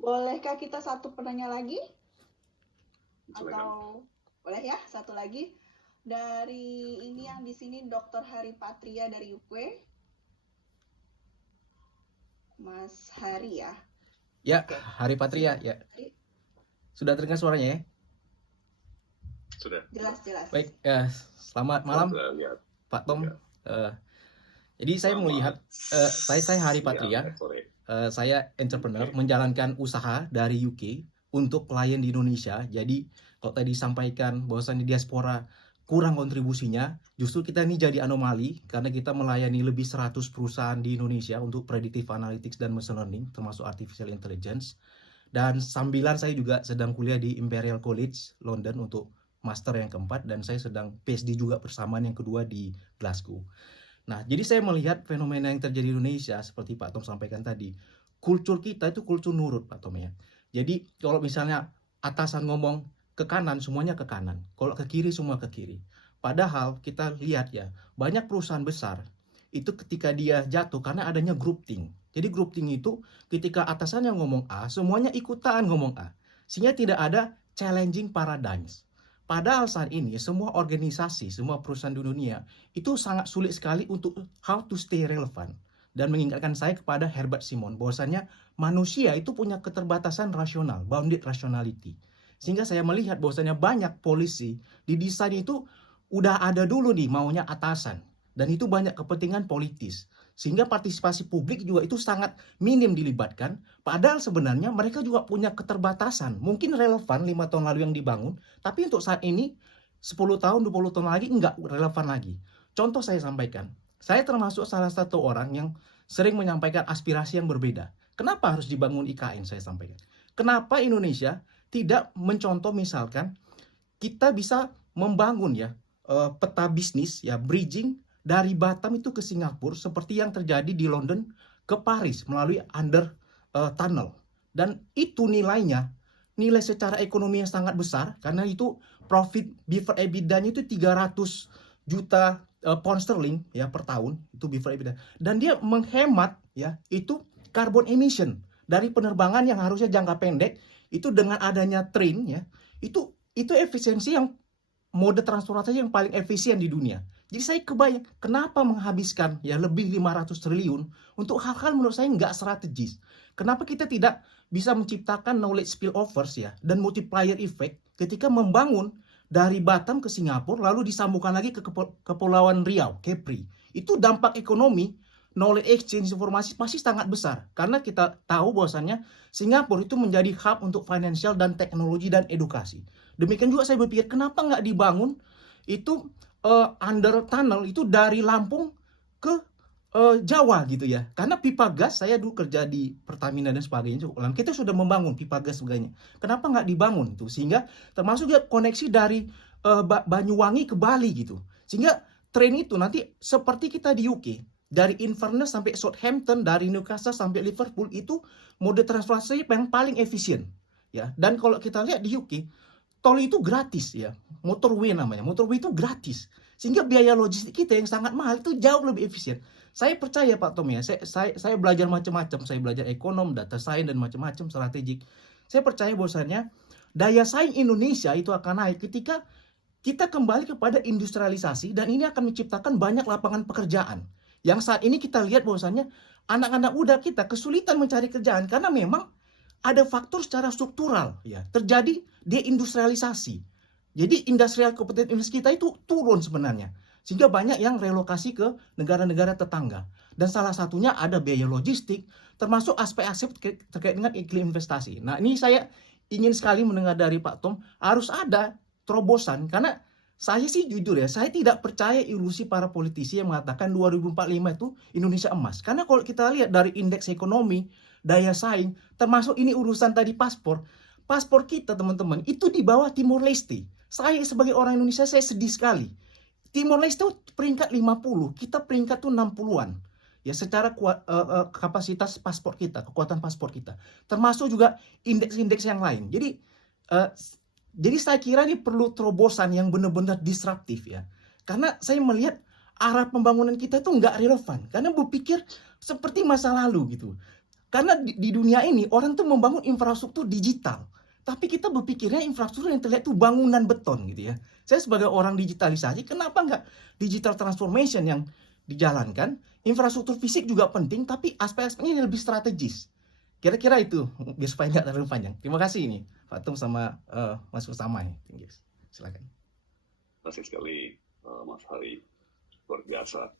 Bolehkah kita satu penanya lagi? Silakan. Atau boleh ya, satu lagi. Dari ini yang di sini Dr. Hari Patria dari UKW. Mas Hari ya. Ya, Oke. Hari Patria, Silakan. ya. Sudah terdengar suaranya ya? Sudah. Jelas. Baik, selamat malam, Pak Tom. Jadi saya melihat, saya Hari Patria, saya entrepreneur menjalankan usaha dari UK untuk klien di Indonesia. Jadi kalau tadi disampaikan bahwasannya diaspora kurang kontribusinya, justru kita ini jadi anomali karena kita melayani lebih 100 perusahaan di Indonesia untuk predictive analytics dan machine learning, termasuk artificial intelligence. Dan sambilan saya juga sedang kuliah di Imperial College London untuk master yang keempat, dan saya sedang PhD juga bersamaan yang kedua di Glasgow. Nah, jadi saya melihat fenomena yang terjadi di Indonesia seperti Pak Tom sampaikan tadi. Kultur kita itu kultur nurut, Pak Tom ya. Jadi kalau misalnya atasan ngomong ke kanan, semuanya ke kanan. Kalau ke kiri, semua ke kiri. Padahal kita lihat ya, banyak perusahaan besar itu ketika dia jatuh karena adanya grouping. Jadi grouping itu ketika atasannya ngomong A, semuanya ikutan ngomong A. Sehingga tidak ada challenging paradigms. Padahal saat ini semua organisasi, semua perusahaan di dunia itu sangat sulit sekali untuk how to stay relevant. Dan mengingatkan saya kepada Herbert Simon bahwasanya manusia itu punya keterbatasan rasional, bounded rationality. Sehingga saya melihat bahwasanya banyak polisi didesain itu udah ada dulu nih maunya atasan. Dan itu banyak kepentingan politis. Sehingga partisipasi publik juga itu sangat minim dilibatkan. Padahal sebenarnya mereka juga punya keterbatasan. Mungkin relevan 5 tahun lalu yang dibangun, tapi untuk saat ini 10 tahun, 20 tahun lagi enggak relevan lagi. Contoh saya sampaikan. Saya termasuk salah satu orang yang sering menyampaikan aspirasi yang berbeda. Kenapa harus dibangun IKN, saya sampaikan. Kenapa Indonesia tidak mencontoh misalkan kita bisa membangun ya peta bisnis ya, bridging dari Batam itu ke Singapura seperti yang terjadi di London ke Paris melalui under tunnel. Dan itu nilai secara ekonomi yang sangat besar karena itu profit before EBITDA-nya itu 300 juta pound sterling ya per tahun, itu before EBITDA. Dan dia menghemat ya itu carbon emission dari penerbangan yang harusnya jangka pendek itu dengan adanya train ya, itu efisiensi yang mode transportasi yang paling efisien di dunia. Jadi saya kebayang kenapa menghabiskan ya lebih 500 triliun untuk hal-hal menurut saya nggak strategis. Kenapa kita tidak bisa menciptakan knowledge spillovers ya dan multiplier effect ketika membangun dari Batam ke Singapura lalu disambungkan lagi ke Kepulauan Riau, Kepri. Itu dampak ekonomi, knowledge exchange informasi pasti sangat besar karena kita tahu bahwasannya Singapura itu menjadi hub untuk financial dan teknologi dan edukasi. Demikian juga saya berpikir kenapa nggak dibangun itu under tunnel itu dari Lampung ke Jawa gitu ya. Karena pipa gas, saya dulu kerja di Pertamina dan sebagainya, kita sudah membangun pipa gas sebagainya. Kenapa nggak dibangun itu? Sehingga termasuk juga koneksi dari Banyuwangi ke Bali gitu. Sehingga tren itu nanti seperti kita di UK, dari Inverness sampai Southampton, dari Newcastle sampai Liverpool itu mode transportasi yang paling efisien ya. Dan kalau kita lihat di UK, tol itu gratis ya, motorway namanya, motorway itu gratis, sehingga biaya logistik kita yang sangat mahal itu jauh lebih efisien. Saya percaya Pak Tom ya, saya belajar macam-macam, saya belajar ekonom, data science dan macam-macam strategik. Saya percaya bahwasannya daya saing Indonesia itu akan naik ketika kita kembali kepada industrialisasi, dan ini akan menciptakan banyak lapangan pekerjaan. Yang saat ini kita lihat bahwasannya anak-anak muda kita kesulitan mencari kerjaan karena memang ada faktor secara struktural ya, terjadi deindustrialisasi. Jadi industrial competitiveness kita itu turun sebenarnya. Sehingga banyak yang relokasi ke negara-negara tetangga. Dan salah satunya ada biaya logistik, termasuk aspek-aspek terkait dengan iklim investasi. Nah, ini saya ingin sekali mendengar dari Pak Tom, harus ada terobosan. Karena saya sih jujur ya, saya tidak percaya ilusi para politisi yang mengatakan 2045 itu Indonesia emas. Karena kalau kita lihat dari indeks ekonomi, daya saing, termasuk ini urusan tadi paspor. Paspor kita teman-teman itu di bawah Timor Leste. Saya sebagai orang Indonesia saya sedih sekali. Timor Leste peringkat 50, kita peringkat tuh 60-an. Ya secara kapasitas paspor kita, kekuatan paspor kita. Termasuk juga indeks-indeks yang lain. Jadi saya kira ini perlu terobosan yang benar-benar disruptif ya. Karena saya melihat arah pembangunan kita tuh nggak relevan. Karena berpikir seperti masa lalu gitu. Karena di dunia ini orang tuh membangun infrastruktur digital, tapi kita berpikirnya infrastruktur yang terlihat itu bangunan beton gitu ya. Saya sebagai orang digitalisasi, kenapa nggak digital transformation yang dijalankan? Infrastruktur fisik juga penting, tapi aspek-aspeknya ini lebih strategis. Kira-kira itu, biar supaya nggak terlalu panjang. Terima kasih ini, Pak Tom sama Mas Usama. Silakan. Terima kasih sekali, Mas Hari. Luar biasa.